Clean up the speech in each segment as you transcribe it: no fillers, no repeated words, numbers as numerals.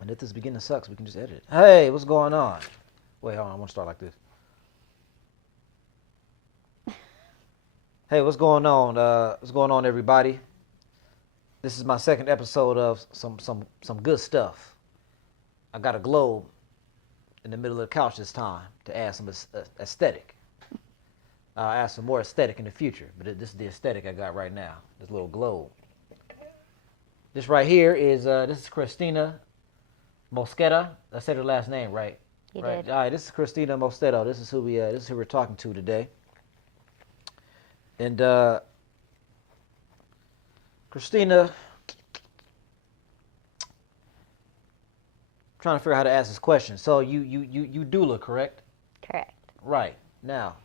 And if this beginning sucks, we can just edit it. Hey, what's going on? Wait, hold on. I want to start like this. Hey, what's going on? What's going on, everybody? This is my second episode of some good stuff. I got a globe in the middle of the couch this time to add some aesthetic. I'll add some more aesthetic in the future, but this is the aesthetic I got right now. This little globe. This right here is this is Christina Mosqueda. I said her last name right. You right. did. All right. This is Christina Mosqueda. This is who we're talking to today. And Christina, trying to figure out how to ask this question. So you doula, correct? Correct. Right. Now,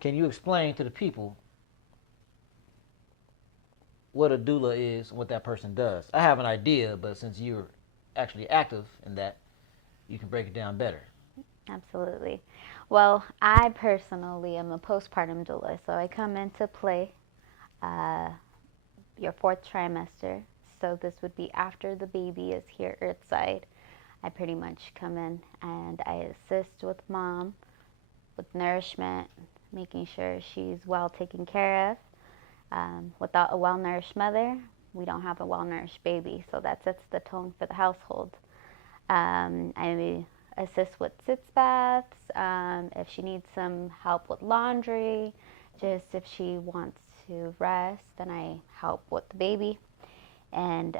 can you explain to the people what a doula is and what that person does? I have an idea, but since you're actually active in that, you can break it down better. Absolutely. Well, I personally am a postpartum doula, so I come into play your fourth trimester. So this would be after the baby is here earthside. I pretty much come in and I assist with mom with nourishment, making sure she's well taken care of. Without a well-nourished mother, we don't have a well-nourished baby, so that sets the tone for the household. I assist with sitz baths, if she needs some help with laundry, just if she wants to rest, then I help with the baby. And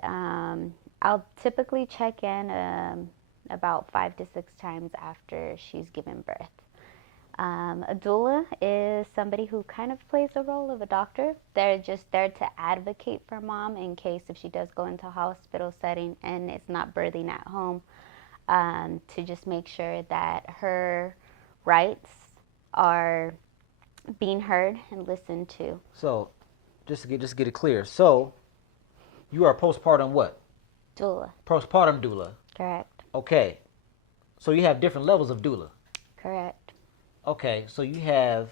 I'll typically check in about 5 to 6 times after she's given birth. A doula is somebody who kind of plays the role of a doctor. They're just there to advocate for mom in case if she does go into a hospital setting and it's not birthing at home, to just make sure that her rights are being heard and listened to. So, just to get it clear, so you are a postpartum what? Doula. Postpartum doula. Correct. Okay. So you have different levels of doula. Correct. Okay, so you have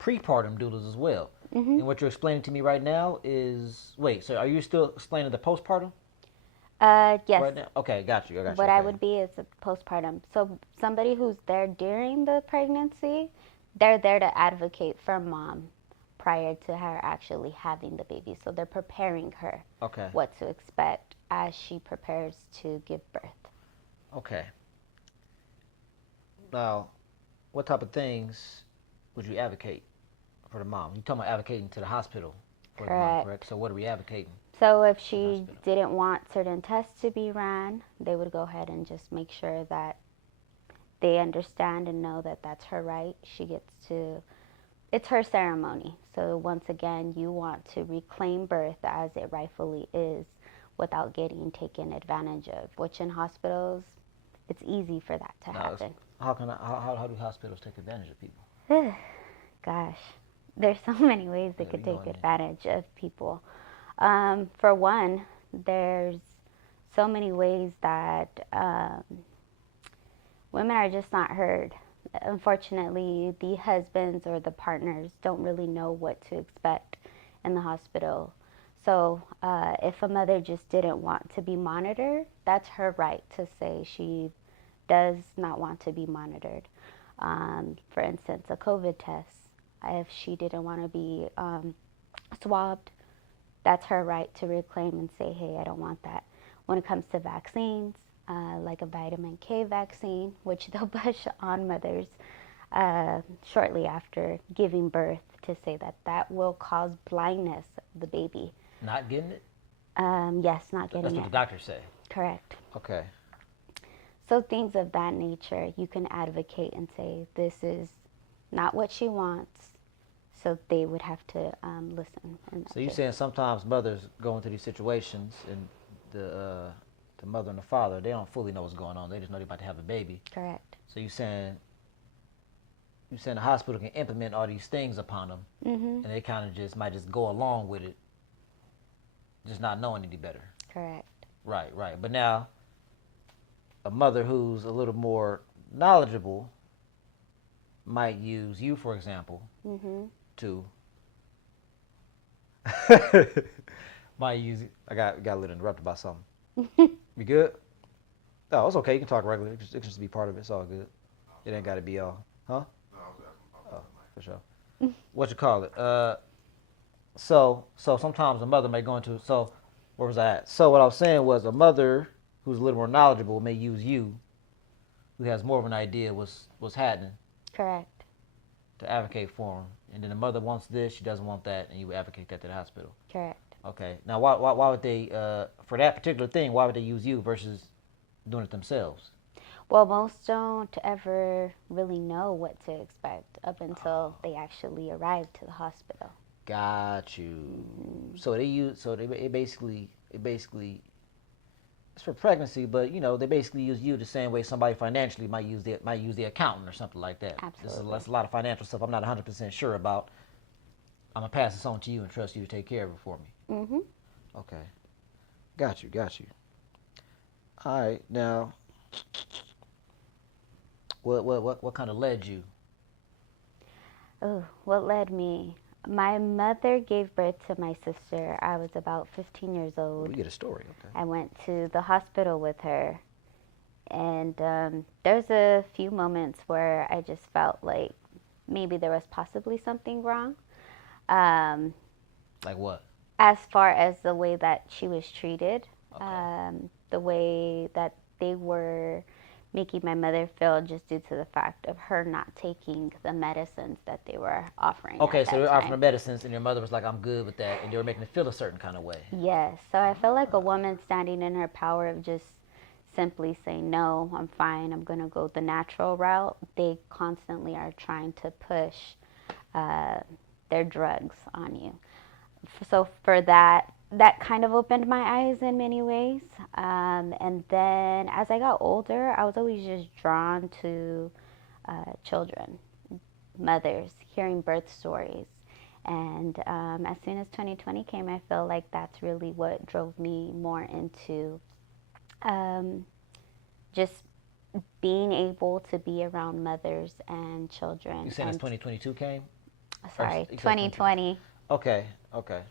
prepartum doulas as well. Mm-hmm. And what you're explaining to me right now is, wait, so are you still explaining the postpartum? Yes. Right now? Okay, got you. What I would be is a postpartum. So somebody who's there during the pregnancy, they're there to advocate for mom prior to her actually having the baby. So they're preparing her what to expect as she prepares to give birth. Okay. Now, what type of things would you advocate for the mom? You're talking about advocating to the hospital for the mom, correct? So what are we advocating? So if she didn't want certain tests to be ran, they would go ahead and just make sure that they understand and know that that's her right. She gets to, it's her ceremony. So once again, you want to reclaim birth as it rightfully is without getting taken advantage of, which in hospitals, it's easy for that to happen. How do hospitals take advantage of people? Gosh, there's so many ways they could take advantage of people. For one, there's so many ways that women are just not heard. Unfortunately, the husbands or the partners don't really know what to expect in the hospital. So if a mother just didn't want to be monitored, that's her right to say she does not want to be monitored. For instance, a COVID test. If she didn't want to be swabbed, that's her right to reclaim and say, hey, I don't want that. When it comes to vaccines, like a vitamin K vaccine, which they'll push on mothers shortly after giving birth to say that that will cause blindness of the baby. Not getting it? Yes, not getting it. That's what the doctors say. Correct. Okay. So things of that nature, you can advocate and say, this is not what she wants, so they would have to listen. So you're saying sometimes mothers go into these situations and the mother and the father, they don't fully know what's going on. They just know they're about to have a baby. Correct. So you're saying the hospital can implement all these things upon them, and they kind of might just go along with it, just not knowing any better. Correct. Right. But now, a mother who's a little more knowledgeable might use you, for example, to might use. I got a little interrupted by something. You good? Oh, it's okay. You can talk regularly. It can just be part of it. It's all good. It ain't got to be all. Huh? Oh, for sure. What you call it? So sometimes a mother may go into, so where was I at? So what I was saying was a mother who's a little more knowledgeable may use you, who has more of an idea what's happening, Correct. to advocate for them. And then the mother wants this, she doesn't want that, and you advocate that to the hospital. Correct. Okay. Now, why would they, for that particular thing, why would they use you versus doing it themselves? Well, most don't ever really know what to expect up until they actually arrive to the hospital. Got you. Mm-hmm. So it basically it's for pregnancy, but they basically use you the same way somebody financially might use the accountant or something like that. Absolutely. That's a lot of financial stuff I'm not 100% sure about. I'm gonna pass this on to you and trust you to take care of it for me. Mm-hmm. Okay. Got you. All right. Now, what kind of led you? Oh, what led me? My mother gave birth to my sister. I was about 15 years old. We get a story. Okay. I went to the hospital with her, and there's a few moments where I just felt like maybe there was possibly something wrong. Like what? As far as the way that she was treated, Okay. the way that they were making my mother feel just due to the fact of her not taking the medicines that they were offering. Okay, at so that they're offering the time. medicines, and your mother was like, "I'm good with that," and they were making it feel a certain kind of way. Yes, so I feel like a woman standing in her power of just simply saying, no, I'm fine, I'm going to go the natural route. They constantly are trying to push their drugs on you. So for that kind of opened my eyes in many ways. And then as I got older, I was always just drawn to children, mothers, hearing birth stories. And as soon as 2020 came, I feel like that's really what drove me more into just being able to be around mothers and children. You saying as 2022 came? Sorry, You said 2020. Okay, gotcha.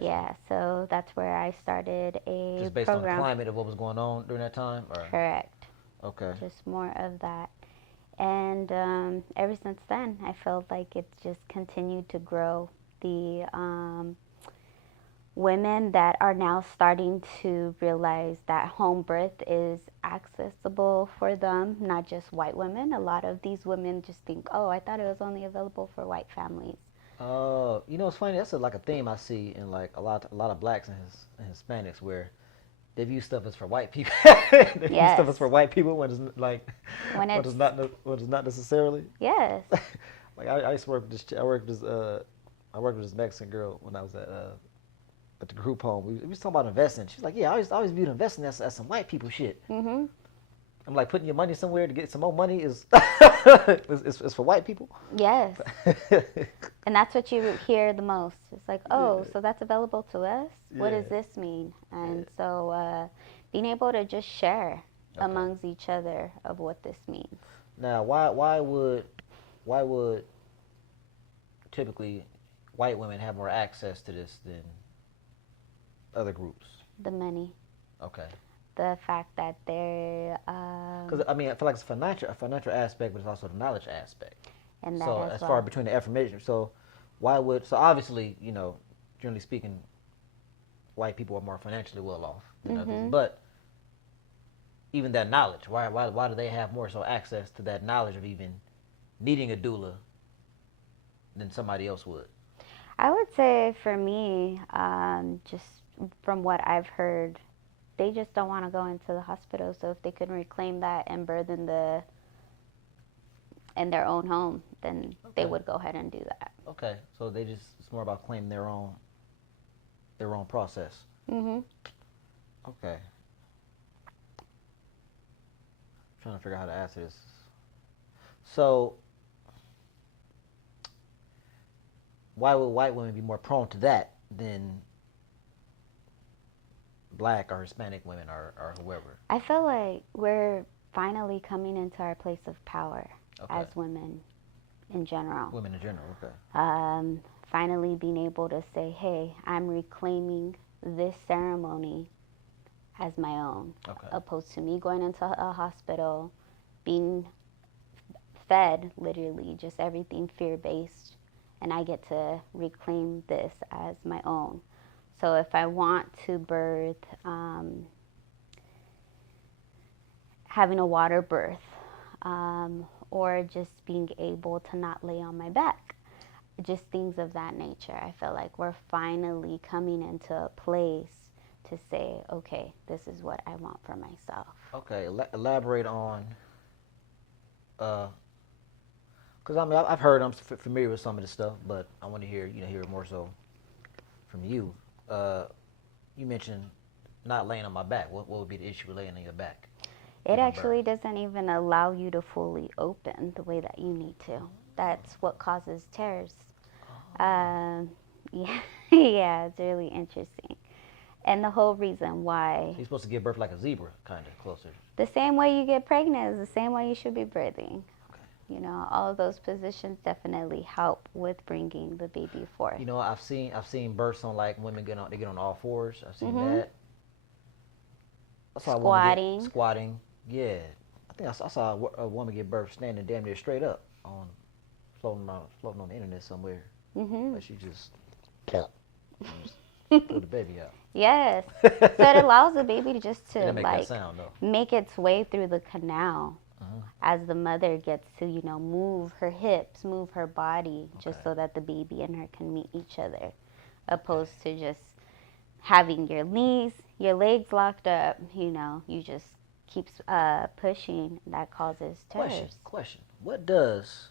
Yeah, so that's where I started a Just based program. on the climate of what was going on during that time? Or? Correct. Okay. Just more of that. And ever since then, I felt like it's just continued to grow. The women that are now starting to realize that home birth is accessible for them, not just white women. A lot of these women just think, oh, I thought it was only available for white families. It's funny. That's like a theme I see in like a lot of blacks and Hispanics where they view stuff as for white people. They view stuff as for white people when it's like when it's not necessarily. Yes. Like I used to work with this. I worked with this Mexican girl when I was at the group home. We was talking about investing. She's like, yeah, I always viewed investing as some white people shit. Mm-hmm. I'm like, putting your money somewhere to get some more money is is for white people. Yes. And that's what you hear the most. It's like, oh, so that's available to us? What does this mean? And so being able to just share amongst each other of what this means. Now, why would typically white women have more access to this than other groups? The money. Okay. The fact that they're because I feel like it's a financial aspect, but it's also the knowledge aspect. And that so as far between the affirmation, so obviously, generally speaking, white people are more financially well off than others, but even that knowledge, why do they have more so access to that knowledge of even needing a doula than somebody else would? I would say for me, just from what I've heard, they just don't want to go into the hospital. So if they can reclaim that and birth in their own home, then they would go ahead and do that. Okay, so it's more about claiming their own process. Mhm. Okay. I'm trying to figure out how to answer this. So why would white women be more prone to that than black or Hispanic women or whoever? I feel like we're finally coming into our place of power as women in general. Women in general, okay. Finally being able to say, hey, I'm reclaiming this ceremony as my own, Okay. opposed to me going into a hospital, being fed literally just everything fear-based, and I get to reclaim this as my own. So if I want to birth, having a water birth, or just being able to not lay on my back, just things of that nature. I feel like we're finally coming into a place to say, okay, this is what I want for myself. Okay, elaborate on, because I mean I've heard, I'm familiar with some of this stuff, but I want to hear it more so from you. You mentioned not laying on my back. What would be the issue with laying on your back? It actually doesn't even allow you to fully open the way that you need to. That's what causes tears. Yeah, yeah, it's really interesting. And the whole reason why. You're supposed to give birth like a zebra, kind of closer. The same way you get pregnant is the same way you should be birthing. Okay. You know, all of those positions definitely help with bringing the baby forth. You know, I've seen births on like women get on all fours. I've seen that. I saw Squatting. Squatting. Yeah, I think I saw a woman give birth standing damn near straight up floating on the internet somewhere. But she just threw the baby out. Yes. So it allows the baby to just to make like that sound, though. make its way through the canal as the mother gets to, move her hips, move her body, just so that the baby and her can meet each other, opposed to just having your legs locked up. You just keeps pushing. That causes tears. Question. What does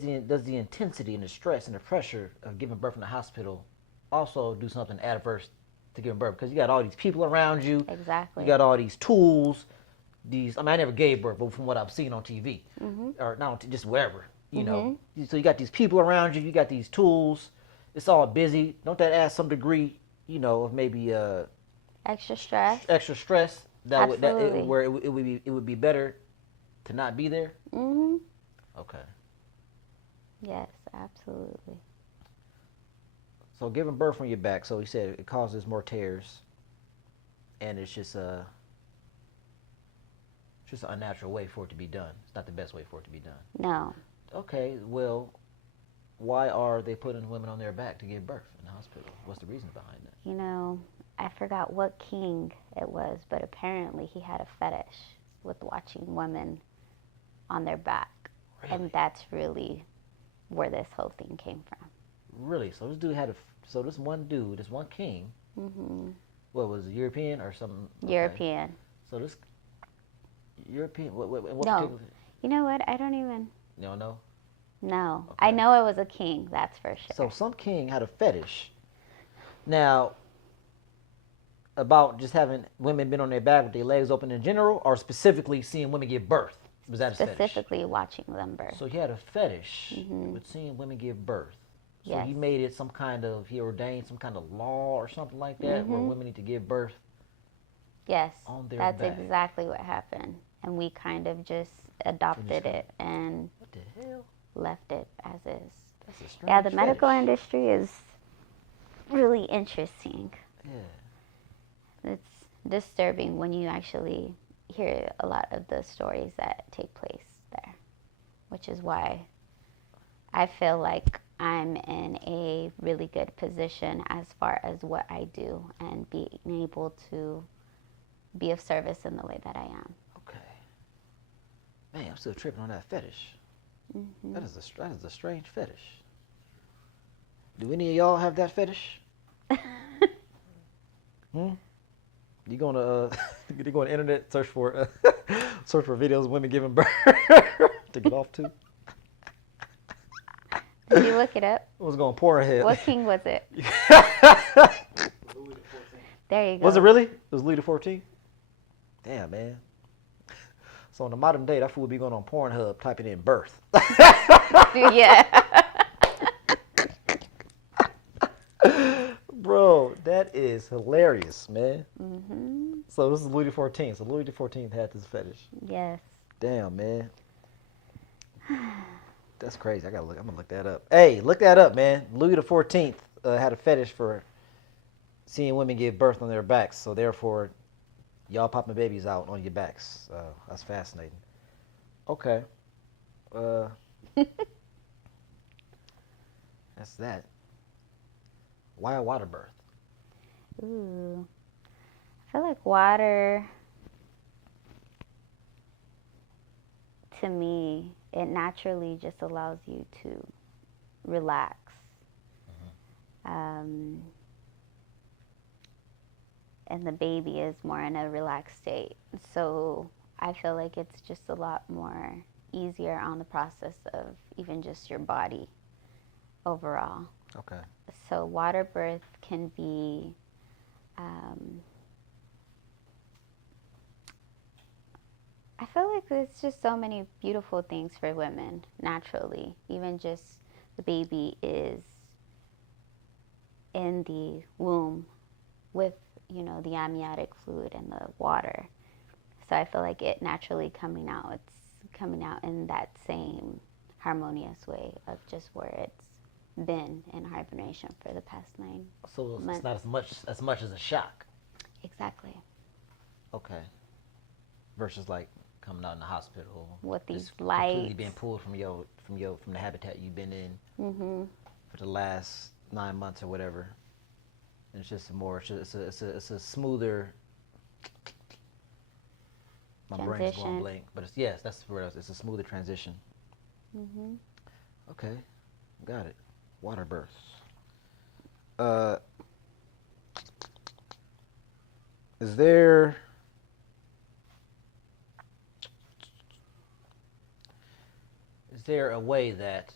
the intensity and the stress and the pressure of giving birth in the hospital also do something adverse to giving birth? Because you got all these people around you. Exactly. You got all these tools. I never gave birth, but from what I've seen on TV, or not just wherever, know. So you got these people around you. You got these tools. It's all busy. Don't that add some degree, of maybe extra stress? Extra stress. Absolutely. Where it would be better to not be there. Okay. Yes, absolutely. So giving birth from your back, so you said it causes more tears, and it's just an unnatural way for it to be done. It's not the best way for it to be done. No. Okay, well, why are they putting women on their back to give birth in the hospital? What's the reason behind that? I forgot what king it was, but apparently he had a fetish with watching women on their back. Really? And that's really where this whole thing came from. Really? So this dude this one king, what was it, European or something? Okay. European. So this European, what No. particular? You know what? I don't even. You don't know? No. Okay. I know it was a king, that's for sure. So some king had a fetish. Now, about just having women been on their back with their legs open in general, or specifically seeing women give birth? Was that a fetish? Specifically watching them birth. So he had a fetish with seeing women give birth. So Yes. he made it he ordained some kind of law or something like that where women need to give birth. Yes, on their that's back. exactly what happened. And we kind of just adopted it and What the hell? left it as is. That's a strange Yeah, the medical fetish. industry is really interesting. Yeah. It's disturbing when you actually hear a lot of the stories that take place there, which is why I feel like I'm in a really good position as far as what I do and being able to be of service in the way that I am. Okay. Man, I'm still tripping on that fetish. That is a strange fetish. Do any of y'all have that fetish? You gonna you go on the internet, search for videos of women giving birth to get off to? Did you look it up? I was going Pornhub. What king was it? There you go. Was it really? It was Louis XIV? Damn, man. So in the modern day, that fool would be going on Pornhub, typing in birth. Yeah. Bro, that is hilarious, man. So this is Louis XIV. So Louis XIV had this fetish. Yes. Damn, man. That's crazy. I'm gonna look that up. Hey, look that up, man. Louis XIV had a fetish for seeing women give birth on their backs, so therefore, y'all popping babies out on your backs. That's fascinating. Okay. Uh, that's that. Why a water birth? Ooh. I feel like water, to me, it naturally just allows you to relax. Um, and the baby is more in a relaxed state. So I feel like it's just a lot more easier on the process of even just your body overall. Okay. So water birth can be I feel like there's just so many beautiful things for women naturally. Even just the baby is in the womb with, the amniotic fluid and the water. So I feel like it naturally it's coming out in that same harmonious way of just where it's been in hibernation for the past 9 So months. it's not as much as a shock. Exactly. Okay. Versus like coming out in the hospital With these just lights. completely being pulled from the habitat you've been in for the last 9 months or whatever. And it's just it's a smoother. My brain's going blank, but that's where it's a smoother transition. Okay, got it. Water births. Is there a way that,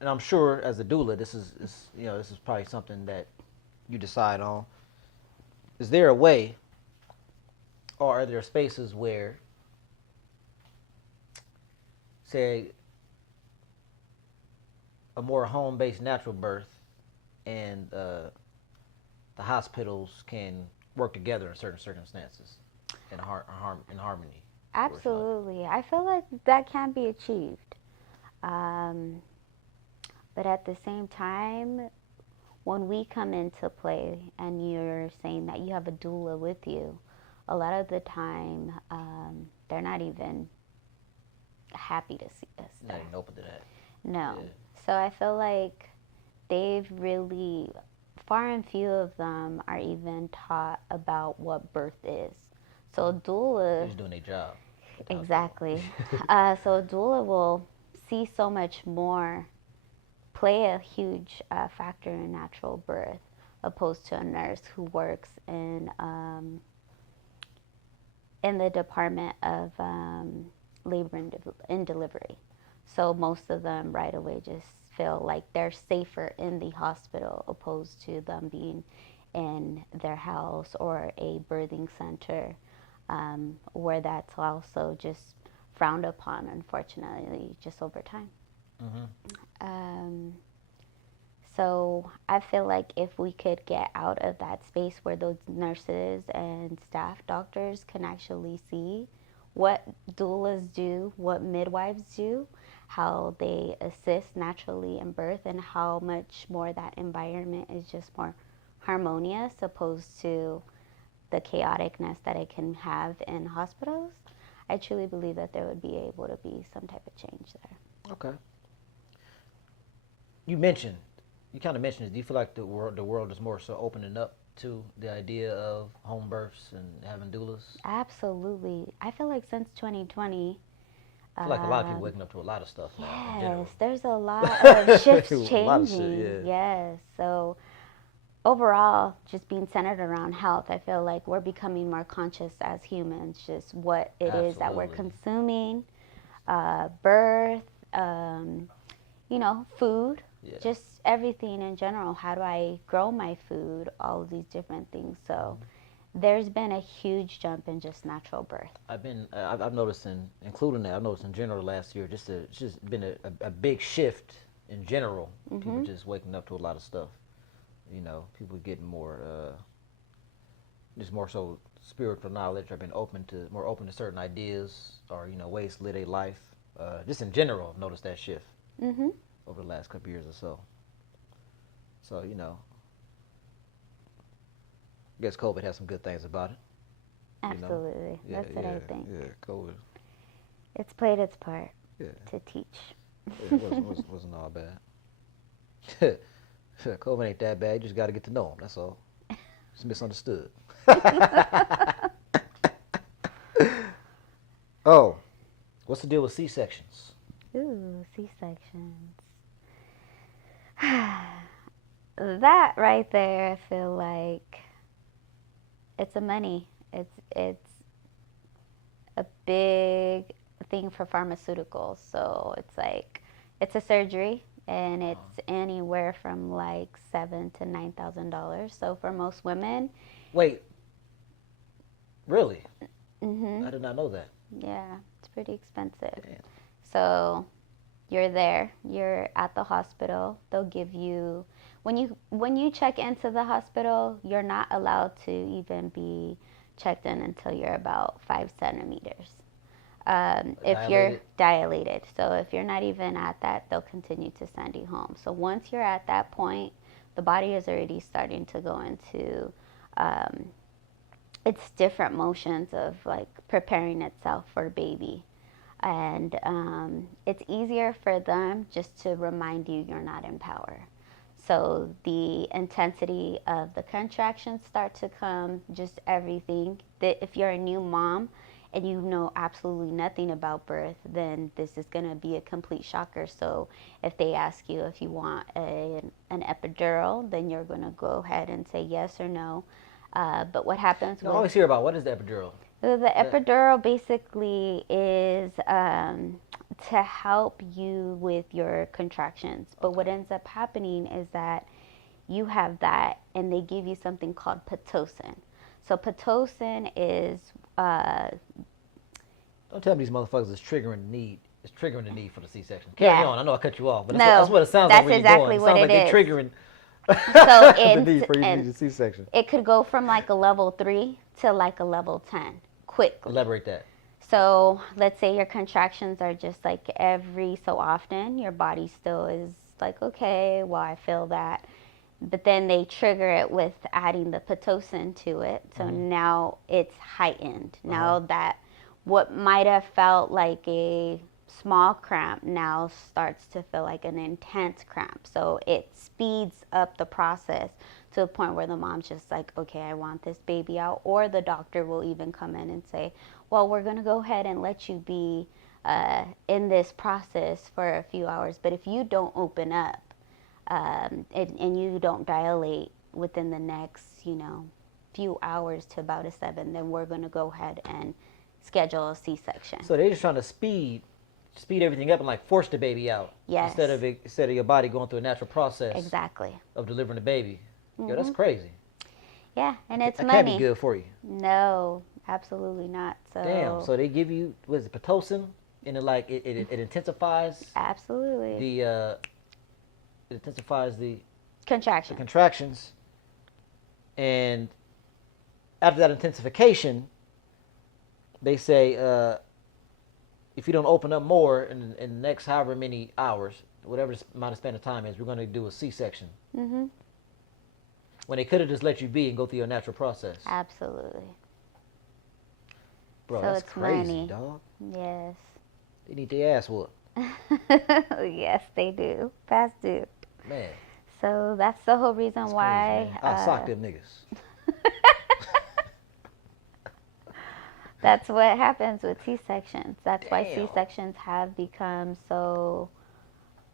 and I'm sure as a doula, this is probably something that you decide on. Is there a way, or are there spaces where, say, a more home-based natural birth and the hospitals can work together in certain circumstances in harmony? Absolutely. I feel like that can be achieved. But at the same time, when we come into play and you're saying that you have a doula with you, a lot of the time they're not even happy to see us there. Not even open to that. No. Yeah. So I feel like they've really, far and few of them are even taught about what birth is. So a doula... They're just doing their job. Exactly. So a doula will see so much more, play a huge factor in natural birth, opposed to a nurse who works in the department of labor and delivery. So most of them right away just feel like they're safer in the hospital opposed to them being in their house or a birthing center, where that's also just frowned upon, unfortunately, just over time. So I feel like if we could get out of that space where those nurses and staff doctors can actually see what doulas do, what midwives do, how they assist naturally in birth, and how much more that environment is just more harmonious opposed to the chaoticness that it can have in hospitals, I truly believe that there would be able to be some type of change there. Okay. You kind of mentioned it. Do you feel like the world is more so opening up to the idea of home births and having doulas? Absolutely. I feel like since 2020, I feel like a lot of people waking up to a lot of stuff now. Yes, there's a lot of shifts changing. A lot of shit, Yes. So overall, just being centered around health, I feel like we're becoming more conscious as humans, just what it is that we're consuming, birth, food, just everything in general. How do I grow my food? All of these different things. So there's been a huge jump in just natural birth. I've noticed including that, I've noticed in general last year, it's just been a big shift in general. People just waking up to a lot of stuff. People getting more, just more so spiritual knowledge. I've been more open to certain ideas or ways to live their life. Just in general, I've noticed that shift over the last couple years or so. So guess COVID has some good things about it. Absolutely. Yeah, That's what I think. Yeah, COVID. It's played its part Yeah. to teach. Yeah, it wasn't all bad. COVID ain't that bad. You just got to get to know them. That's all. It's misunderstood. Oh, what's the deal with C-sections? Ooh, C-sections. That right there, I feel like it's a money. It's a big thing for pharmaceuticals. So it's like it's a surgery, and it's anywhere from like $7,000 to $9,000. So for most women. Wait, really? Mhm. I did not know that. Yeah, it's pretty expensive. Damn. So you're there, you're at the hospital. They'll give you when you check into the hospital, you're not allowed to even be checked in until you're about 5 centimeters. If you're dilated. So if you're not even at that, they'll continue to send you home. So once you're at that point, the body is already starting to go into it's different motions of like preparing itself for baby. And it's easier for them just to remind you you're not in power. So the intensity of the contractions start to come, just everything. That if you're a new mom and you know absolutely nothing about birth, then this is going to be a complete shocker. So if they ask you if you want an epidural, then you're going to go ahead and say yes or no. But what happens? I always hear about what is the epidural? The epidural basically is to help you with your contractions. But what ends up happening is that you have that, and they give you something called Pitocin. So Pitocin is. Don't tell me these motherfuckers is triggering the need. It's triggering the need for the C-section. Carry on. I know I cut you off, but that's what it sounds like. That's exactly what it is. It sounds like they're triggering. So the need for you to need a C-section. It could go from like a level 3 to like a level 10 quickly. Elaborate that. So let's say your contractions are just like every so often. Your body still is like, okay, well, I feel that. But then they trigger it with adding the Pitocin to it. So now it's heightened. Now that what might have felt like a small cramp now starts to feel like an intense cramp. So it speeds up the process to a point where the mom's just like, okay, I want this baby out. Or the doctor will even come in and say, well, we're going to go ahead and let you be in this process for a few hours. But if you don't open up and you don't dilate within the next, few hours to about a 7, then we're going to go ahead and schedule a C-section. So they're just trying to speed everything up and like force the baby out. Yes. Instead of your body going through a natural process. Exactly. Of delivering the baby. Yo, that's crazy. Yeah, and it's that money. That can't be good for you. No, absolutely not. So damn. So they give you Pitocin, and it intensifies. Absolutely. It intensifies the contractions. The contractions, and after that intensification, they say if you don't open up more in the next however many hours, whatever amount of span of time is, we're going to do a C-section. Mm-hmm. When they could have just let you be and go through your natural process. Absolutely. Bro, so that's crazy, money. Dog. Yes. They need their ass whooped. Yes, they do. Past due. Man. So that's the whole reason that's why. Crazy, I'll sock them niggas. That's what happens with C-sections. That's why C-sections have become so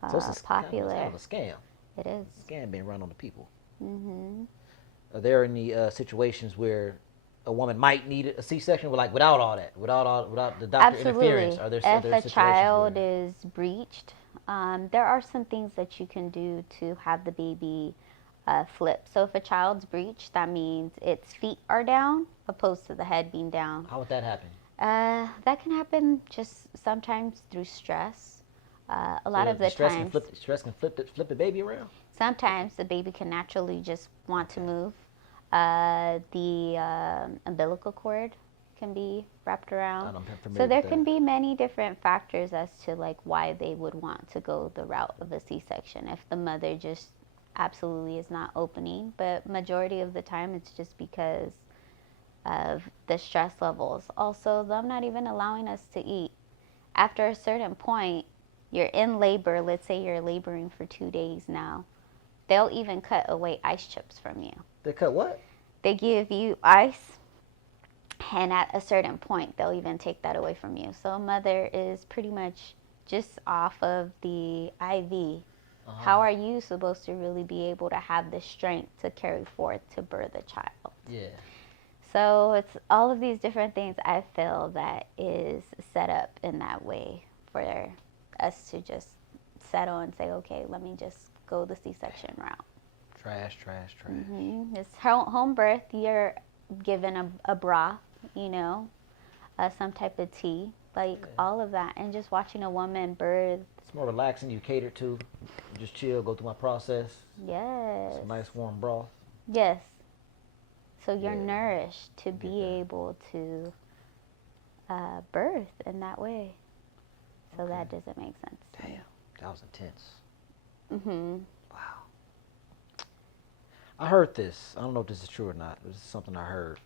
popular. It's a scam. It is. It's a scam being run on the people. Mm-hmm. Are there any situations where a woman might need a C-section, without all that, without the doctor interference? Are there if a child is breached, there are some things that you can do to have the baby flip. So if a child's breached, that means its feet are down opposed to the head being down. How would that happen? That can happen just sometimes through stress. A lot of the times, stress can flip the baby around. Sometimes the baby can naturally just want to move. The umbilical cord can be wrapped around. So there can be many different factors as to why they would want to go the route of a C-section. If the mother just absolutely is not opening, but majority of the time it's just because of the stress levels. Also, them not even allowing us to eat. After a certain point, you're in labor, let's say you're laboring for 2 days now, they'll even cut away ice chips from you. They cut what? They give you ice, and at a certain point, they'll even take that away from you. So a mother is pretty much just off of the IV. How are you supposed to really be able to have the strength to carry forth to birth a child? Yeah. So it's all of these different things I feel that is set up in that way for us to just settle and say, okay, let me just go the C-section route. Trash. It's home birth. You're given a broth, some type of tea, all of that. And just watching a woman birth. It's more relaxing. You cater to. You just chill, go through my process. Yes. Some nice warm broth. Yes. So you're nourished to be able to birth in that way. So that doesn't make sense. Damn, that was intense. Wow. I heard this. I don't know if this is true or not. This is something I heard.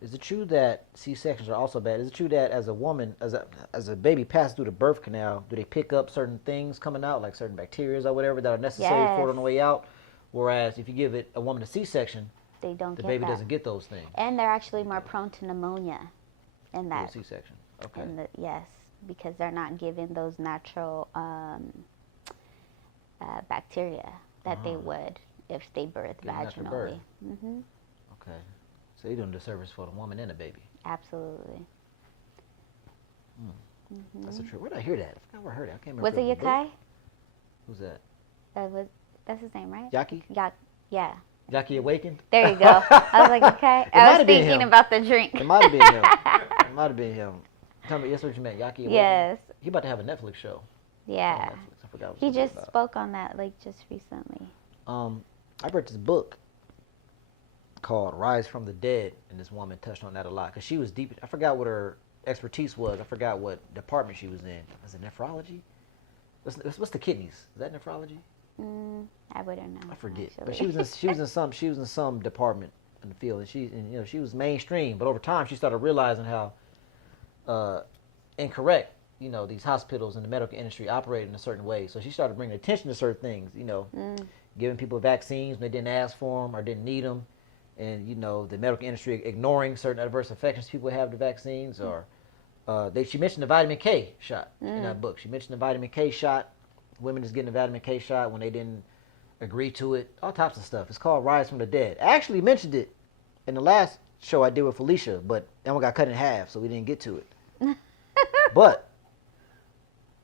Is it true that C-sections are also bad? Is it true that as a woman, as a baby passes through the birth canal, do they pick up certain things coming out, like certain bacteria or whatever that are necessary for it on the way out? Whereas if you give a woman a C-section, they don't the get baby that. doesn't get those things. And they're actually more prone to pneumonia in that. C-section. Okay. Yes, because they're not given those natural bacteria that they would if they birth vaginally. Okay. So you're doing a disservice for the woman and the baby. Absolutely. That's a true. Where did I hear that? I forgot where I heard it. I can't remember. Was it Yakai? Who's that? That's his name, right? Yaki? Yeah. Yaki Awakened? There you go. I was like, okay. I was thinking about the drink. It might have been him. It might have been him. Tell me, that's what you meant, Yaki Awakened? Yes. He about to have a Netflix show. Yeah. I forgot what he just about. spoke on that just recently. I read this book called Rise from the Dead, and this woman touched on that a lot because she was deep. I forgot what her expertise was. I forgot what department she was in. Was it nephrology? What's the kidneys? Is that nephrology? I wouldn't know. I forget. Actually. But she was in some department in the field, and she was mainstream. But over time, she started realizing how incorrect these hospitals and the medical industry operate in a certain way. So she started bringing attention to certain things. Giving people vaccines when they didn't ask for them or didn't need them. And, the medical industry ignoring certain adverse effects people have to vaccines. Or she mentioned the vitamin K shot in that book. She mentioned the vitamin K shot. Women is getting the vitamin K shot when they didn't agree to it. All types of stuff. It's called Rise from the Dead. I actually mentioned it in the last show I did with Felicia, but then we got cut in half, so we didn't get to it. But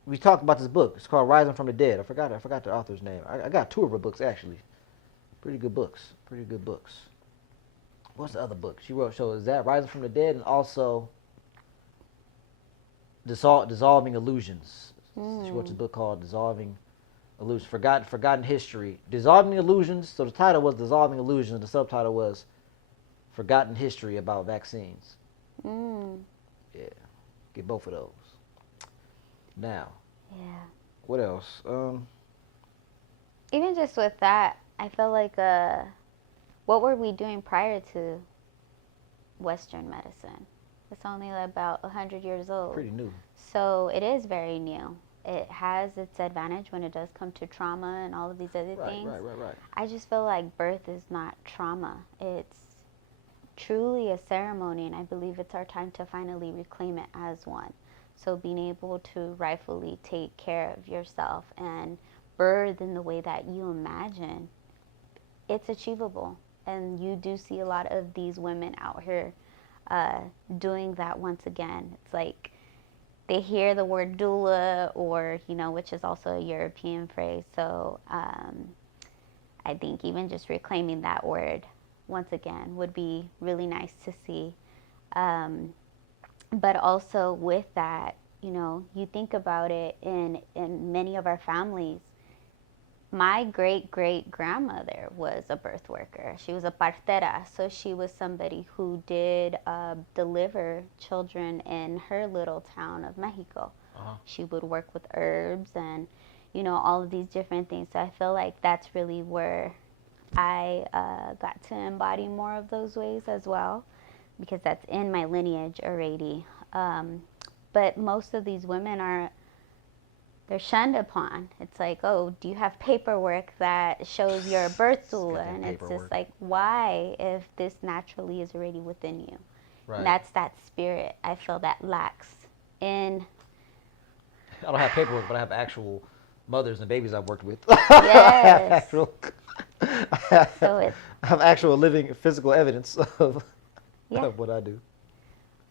we talked about this book. It's called Rising from the Dead. I forgot the author's name. I got 2 of her books, actually. Pretty good books. What's the other book she wrote? So is that Rising from the Dead, and also Dissolving Illusions. She wrote this book called Dissolving Illusions, Forgotten History. Dissolving Illusions. So the title was Dissolving Illusions, and the subtitle was Forgotten History about Vaccines. Yeah, get both of those. Now. Yeah. What else? Even just with that, I feel like what were we doing prior to Western medicine? It's only about 100 years old. Pretty new. So it is very new. It has its advantage when it does come to trauma and all of these other things. Right. I just feel like birth is not trauma. It's truly a ceremony, and I believe it's our time to finally reclaim it as one. So being able to rightfully take care of yourself and birth in the way that you imagine, it's achievable. And you do see a lot of these women out here doing that once again. It's like they hear the word doula, or, which is also a European phrase. So I think even just reclaiming that word once again would be really nice to see. But also with that, you think about it in many of our families. My great-great-grandmother was a birth worker. She was a partera, so she was somebody who did deliver children in her little town of Mexico. She would work with herbs and, all of these different things. So I feel like that's really where I got to embody more of those ways as well, because that's in my lineage already. But most of these women they're shunned upon. It's like, oh, do you have paperwork that shows you're a birth doula? And it's just like, why, if this naturally is already within you? Right. And that's that spirit I feel that lacks in. I don't have paperwork, but I have actual mothers and babies I've worked with. Yes. I have actual living physical evidence of what I do.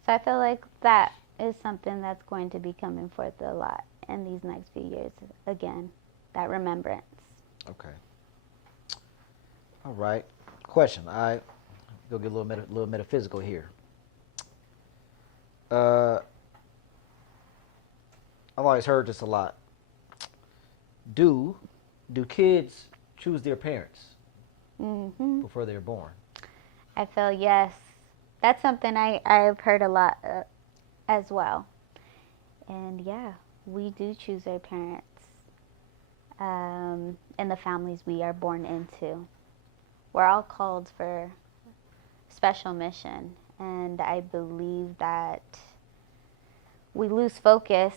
So I feel like that is something that's going to be coming forth a lot in these next few years. Again, that remembrance. Okay. All right. Question. I go get a little metaphysical here. I've always heard this a lot. Do kids choose their parents before they're born? I feel yes. That's something I've heard a lot as well. And yeah, we do choose our parents in the families we are born into. We're all called for special mission, and I believe that we lose focus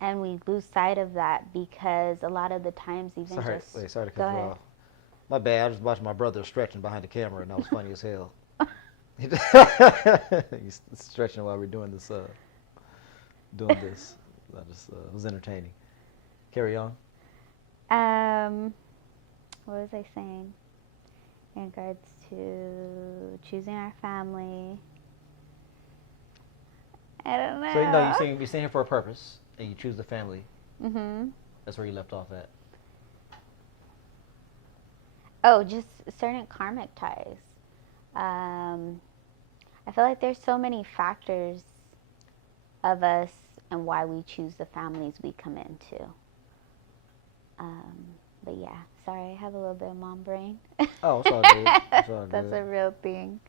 and we lose sight of that because a lot of the times even sorry to cut you off. My bad. I was watching my brother stretching behind the camera, and that was funny as hell. He's stretching while we're doing this. It was entertaining. Carry on. What was I saying? In regards to choosing our family. I don't know. So you're saying here for a purpose, and you choose the family. Mm-hmm. That's where you left off at. Oh, just certain karmic ties. I feel like there's so many factors of us and why we choose the families we come into. But yeah, sorry, I have a little bit of mom brain. Oh, it's all good. It's all good. That's a real thing.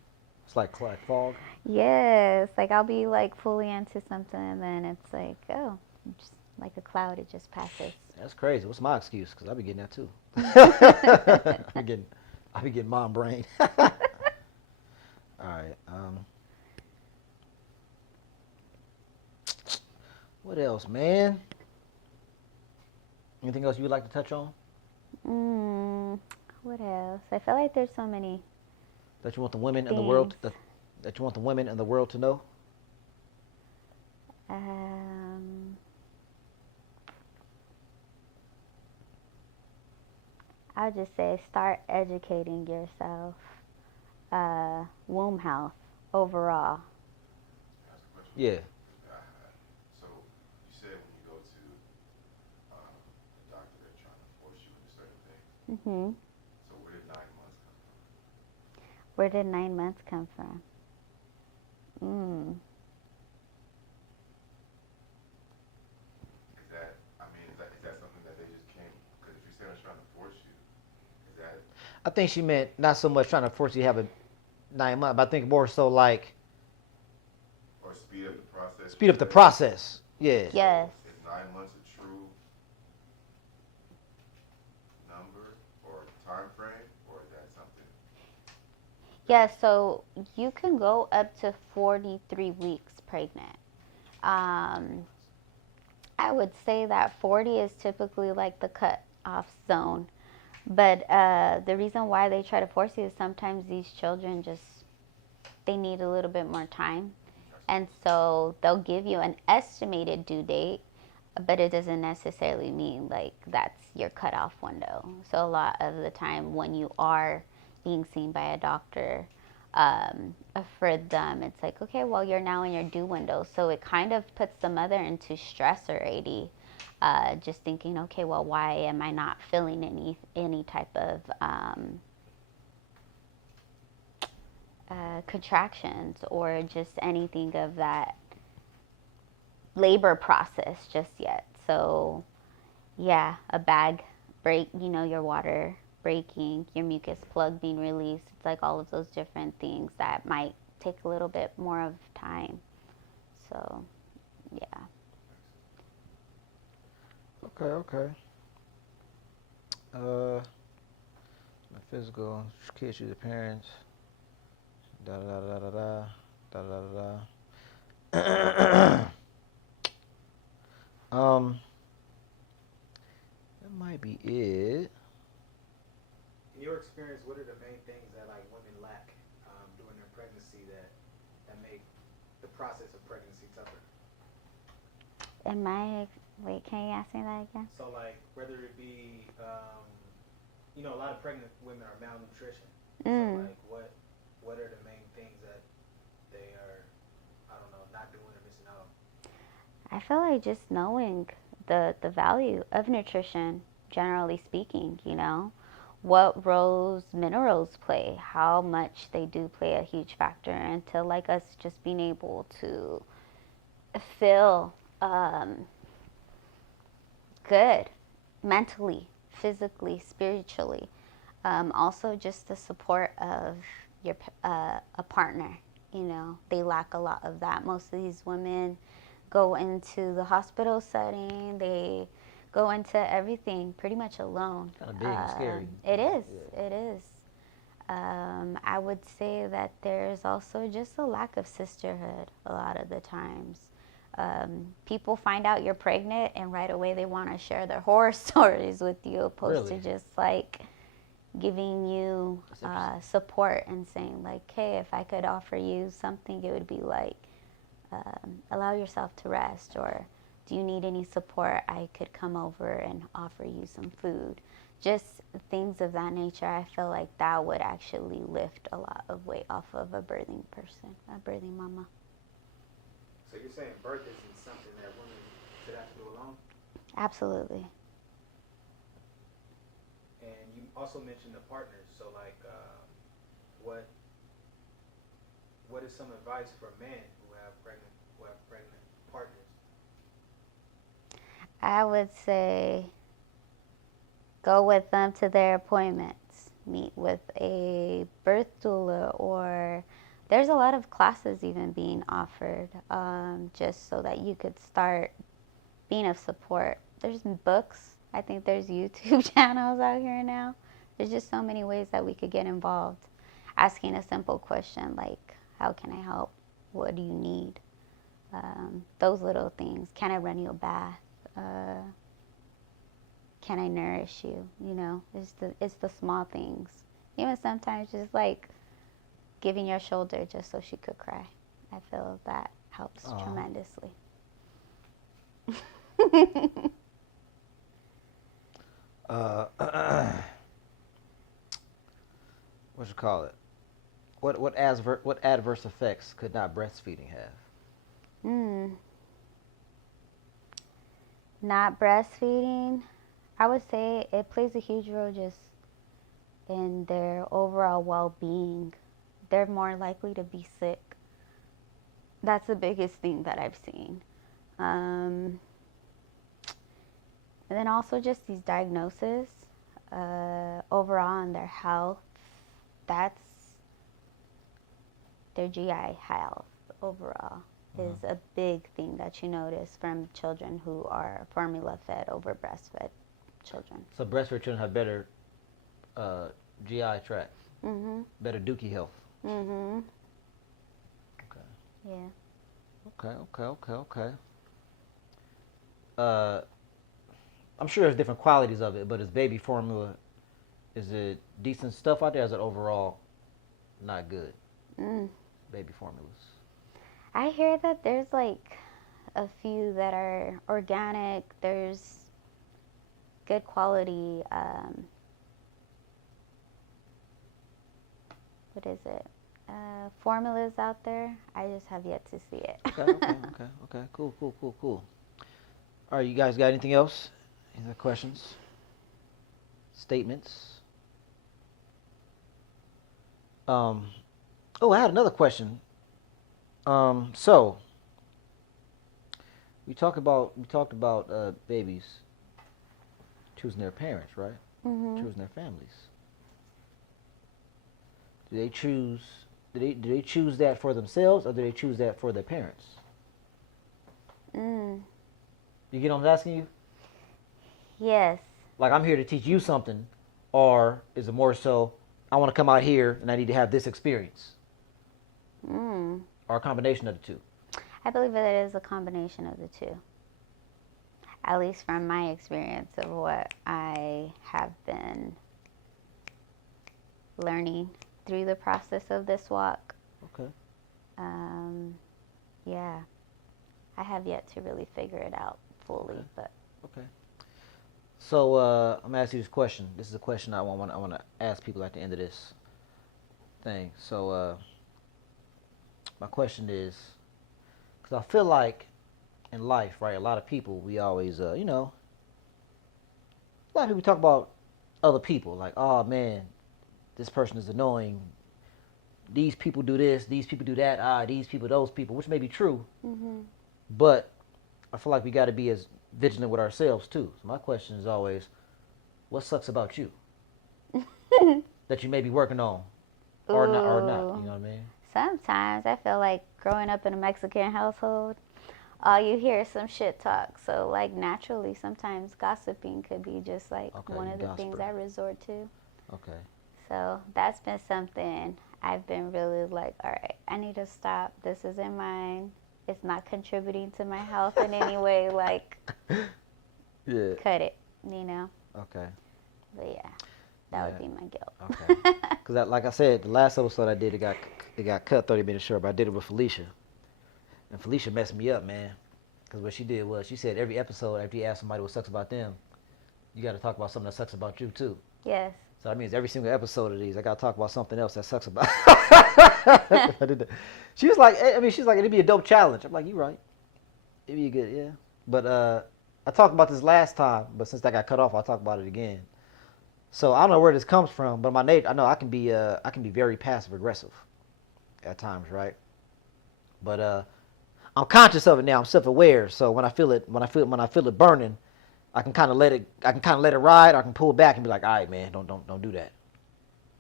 It's like fog? Yes, like I'll be like fully into something and then it's like, oh, just like a cloud, it just passes. That's crazy. What's my excuse? Because I be getting that too. I be getting mom brain. All right. What else, man? Anything else you would like to touch on? What else? I feel like there's so many. That you want the women in the world. That you want the women in the world to know. I'll just say start educating yourself. Womb health overall. Yeah. So you said when you go to a doctor, they're trying to force you into certain things. Mm-hmm. So where did 9 months come from? Where did 9 months come from? Is that something that they just can't? Because if you say they're trying to force you, is that? I think she meant not so much trying to force you to have a 9 month, but I think more so like. Or speed up the process. Speed up the process. Yeah. Yes. So is 9 months a true number or time frame, or is that something? Yeah, so you can go up to 43 weeks pregnant. I would say that 40 is typically like the cut-off zone. But the reason why they try to force you is sometimes these children they need a little bit more time. And so they'll give you an estimated due date, but it doesn't necessarily mean like that's your cutoff window. So a lot of the time when you are being seen by a doctor, for them, it's like, okay, well, you're now in your due window. So it kind of puts the mother into stress already, just thinking, okay, well, why am I not feeling any type of contractions or just anything of that labor process just yet. So yeah, a bag break, your water breaking, your mucus plug being released. It's like all of those different things that might take a little bit more of time. So, yeah. Okay. My physical kids choose their parents. Da da da da da da da da da. That might be it. In your experience, what are the main things that like women lack during their pregnancy that make the process of pregnancy tougher? Wait, can you ask me that again? So like whether it be, you know, a lot of pregnant women are malnutrition. So like what are the main things that they are, I don't know, not doing or missing out on? I feel like just knowing the value of nutrition, generally speaking, you know, what roles minerals play, how much they do play a huge factor into like us just being able to feel good mentally, physically, spiritually. Also, just the support of your a partner. You know, they lack a lot of that. Most of these women go into the hospital setting. They go into everything pretty much alone. Kind of big and scary. It is. Yeah. It is. I would say that there's also just a lack of sisterhood a lot of the times. People find out you're pregnant and right away they want to share their horror stories with you, opposed to just like giving you support and saying like, hey, if I could offer you something, it would be like, allow yourself to rest, or do you need any support? I could come over and offer you some food. Just things of that nature. I feel like that would actually lift a lot of weight off of a birthing person, a birthing mama. So you're saying birth isn't something that women should have to do alone? Absolutely. And you also mentioned the partners. So like, what is some advice for men who have pregnant partners? I would say go with them to their appointments. Meet with a birth doula, or there's a lot of classes even being offered just so that you could start being of support. There's books. I think there's YouTube channels out here now. There's just so many ways that we could get involved. Asking a simple question like, how can I help? What do you need? Those little things. Can I run you a bath? Can I nourish you? You know, it's the small things. Even sometimes just like giving your shoulder just so she could cry. I feel that helps tremendously. What you call it? What adverse effects could not breastfeeding have? Not breastfeeding, I would say it plays a huge role just in their overall well-being. They're more likely to be sick. That's the biggest thing that I've seen. And then also just these diagnoses overall on their health. That's their GI health overall is a big thing that you notice from children who are formula fed over breastfed children. So breastfed children have better GI tract, better dookie health. Okay. Yeah. Okay. I'm sure there's different qualities of it, but is baby formula, is it decent stuff out there? Or is it overall not good? Baby formulas. I hear that there's like a few that are organic. There's good quality. What is it? Formulas out there. I just have yet to see it. Okay. Cool. All right, you guys got anything else? Any other questions? Statements? Oh, I had another question. So we talked about babies choosing their parents, right? Choosing their families. Do they choose? Do they choose that for themselves, or do they choose that for their parents? You get what I'm asking you? Yes. Like I'm here to teach you something, or is it more so I want to come out here and I need to have this experience, or a combination of the two? I believe that it is a combination of the two. At least from my experience of what I have been learning through the process of this walk. Okay. Yeah, I have yet to really figure it out fully, but Okay. So I'm gonna ask you this question. This is a question I want to ask people at the end of this thing. So my question is, because I feel like in life, right, a lot of people we always, a lot of people talk about other people, like, oh man, this person is annoying. These people do this, these people do that, these people, those people, which may be true, but I feel like we got to be as vigilant with ourselves too. So my question is always, what sucks about you that you may be working on, or not? You know what I mean? sometimes I feel like growing up in a Mexican household, all you hear is some shit talk. So like naturally, sometimes gossiping could be just like one of the things I resort to. Okay. So that's been something I've been really like, all right, I need to stop. This isn't mine. It's not contributing to my health in any way. Like, cut it, you know? Okay. But yeah, that would be my guilt. Okay. Because like I said, the last episode I did, it got cut 30 minutes short, but I did it with Felicia. And Felicia messed me up, man. Because what she did was, she said every episode, after you ask somebody what sucks about them, you got to talk about something that sucks about you, too. Yes. So that means every single episode of these, I got to talk about something else that sucks about. I did that. She was like, she's like, it'd be a dope challenge. I'm like, you right. It'd be good, yeah. But I talked about this last time, but since that got cut off, I'll talk about it again. So I don't know where this comes from, but my nature, I know I can be very passive aggressive at times, right? But I'm conscious of it now. I'm self-aware. So when I feel it burning, I can kind of let it ride, or I can pull back and be like, all right, man, don't do that.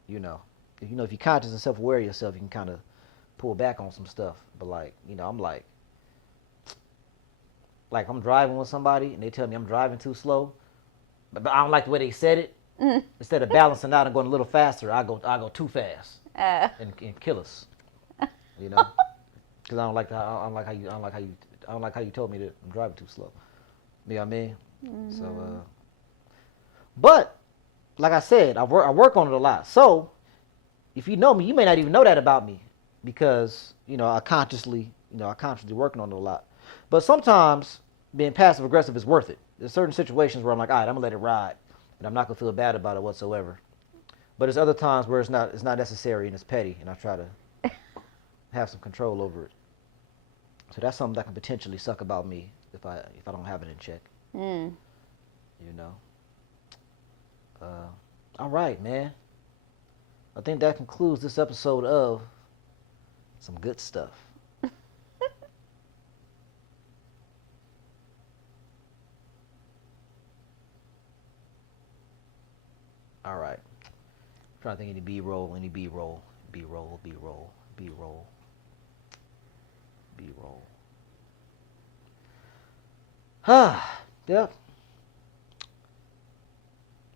You know, if you're conscious and self-aware of yourself, you can kind of pull back on some stuff. But like, I'm like I'm driving with somebody and they tell me I'm driving too slow, but I don't like the way they said it. Instead of balancing out and going a little faster, I go too fast and kill us. You know, because I don't like how you told me that I'm driving too slow. You know what I mean? So, but like I said, I work on it a lot. So if you know me, you may not even know that about me, because I consciously working on it a lot. But sometimes being passive aggressive is worth it. There's certain situations where I'm like, all right, I'm gonna let it ride, and I'm not gonna feel bad about it whatsoever. But there's other times where it's not necessary and it's petty, and I try to have some control over it. So that's something that can potentially suck about me if I don't have it in check. All right, man. I think that concludes this episode of Some Good Stuff. All right. I'm trying to think any B-roll. Yep. I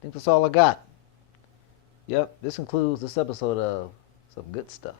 think that's all I got. Yep. This concludes this episode of Some Good Stuff.